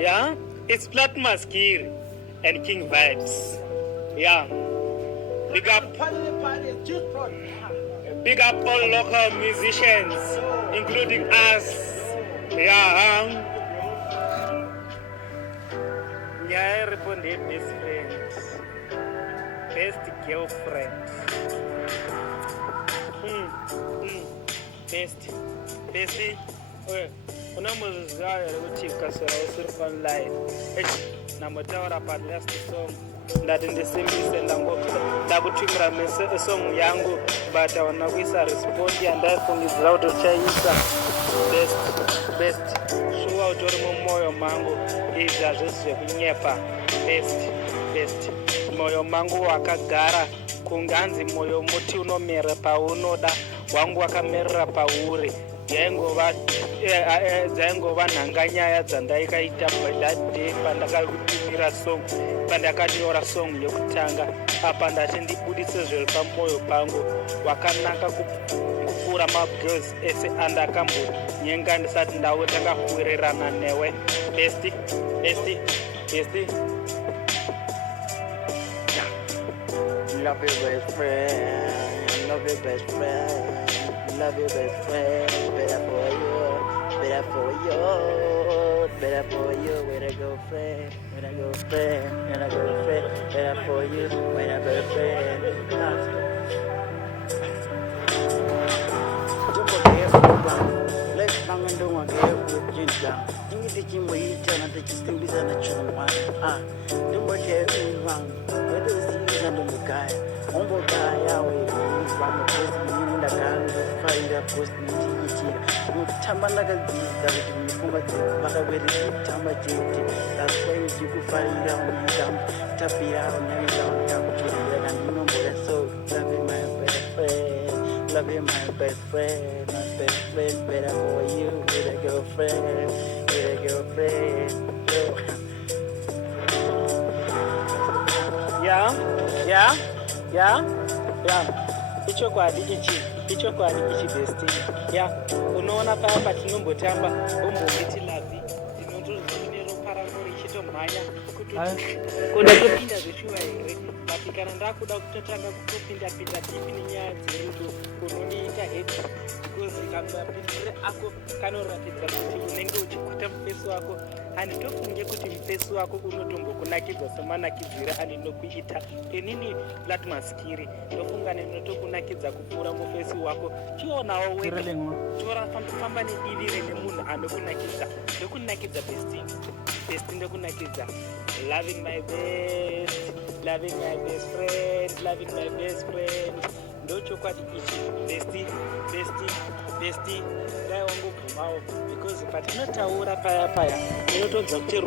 Yeah, it's Platmaskir and King Vibes. Yeah, big up, big up all local musicians, including us. Yeah, yeah, everybody best friend, best girlfriend, best. Unamuzizaya ukuthi ukasora usiri online namotaura pa last song ndati ndisimbise ndakutumira song yangu but awana kuisa respond yandaifungidzira kuti uchaisa best shuwa utori mumwoyo mangu izvi hazvisi zvekunyepa best mwoyo mangu wakagara kunganzi mwoyo muti unomera paunoda wangu wakamerera pauri dzaingova nhanganyaya dzandaikaita that pandakanyora song yekutanga apa ndachindibudise zviri pamwoyo pangu wakanaka kupfuura magirls ese andakambonyenga ndisati ndautanga kuwirirana newe besti Love your best friend, love your best friend, love your best friend, better for you, better for you, better for you, when I go friend, when I go friend, when I go friend, better for you, when I go friend. Let's bang and do one here with Jinja. You need to keep my turn and just do this and a chum. Don't work here, where do you see the guy? Ombo guy, from the president in the land of fire post meeting. Tamanaga, that is very Tamaji. That's why you could find down, tap it out, and down to the and you know that. So, loving my best friend, loving my best friend, better for you, with a girlfriend, Yeah. Ichokwadi ichi besti. Yeah, unoona paya patinombotamba umbonditi lavi ndinotozvinero parangori ichitomhanya kuda kupinda zveshuwa here but kana ndakuda kutotanga kutopinda tipi nenyaya dzerudo unoniita hedi because kamapindire ako kanoratidza kuti unenge uchikuta mufesi wako handitofunge kuti mufesi wako unotombokunakidza semanakidzire andinokuita inini Platmaskiri ndofunga nenotokunakidza kupfuura mufesi wako chionawo wega torafamba nedivi rine munhu anokunakidza ndokunakidza best ndokunakidza loving my best friend ndochokwadi ichi besti dai wangobvumawo because patinotaura paya inotobva kuti